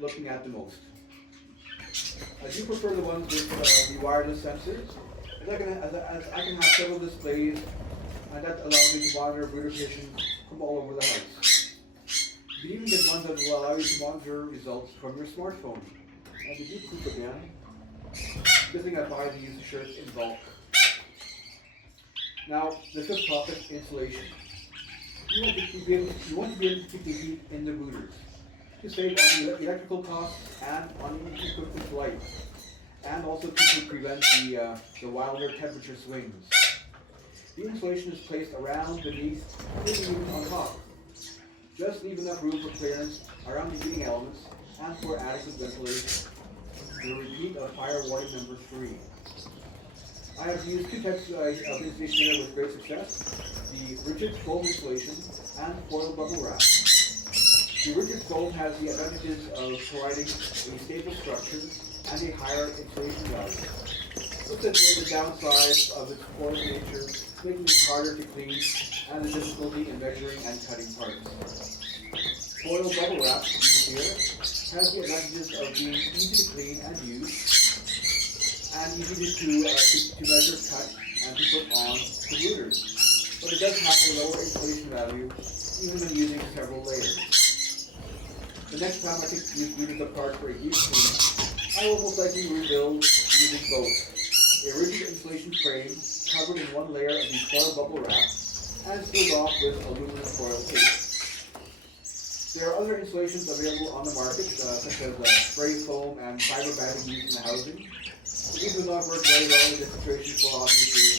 looking at the most. I do prefer the ones with the wireless sensors, as I can have several displays, and that allows me to monitor brooder conditions from all over the house. You can even get ones that will allow you to monitor results from your smartphone. And did you poop again? Good thing I buy these shirts in bulk. Now, the fifth topic, insulation. You want to be able to keep the heat in the rooters to save on the electrical costs and on the equipment life, and also to prevent the wilder temperature swings. The insulation is placed around, beneath, maybe even on top. Just leave enough room for clearance around the heating elements and for adequate ventilation. The repeat of fire warning number 3. I have used two types of insulation here with great success: the rigid foam insulation and foil bubble wrap. The rigid foam has the advantages of providing a stable structure and a higher insulation value. With the downsides of its porous nature, making it harder to clean, and the difficulty in measuring and cutting parts. Foil bubble wrap, used here, has the advantages of being easy to clean and use, and easy to measure, cut, and to put on the rooters. But it does have a lower insulation value, even when using several layers. The next time I take these rooters apart for a deep clean, I will most likely rebuild using both a rigid insulation frame covered in one layer of the foil bubble wrap and sealed off with aluminum foil tape. There are other insulations available on the market, such as spray foam and fiber banding used in the housing. These will not work very well in this situation for obvious reasons.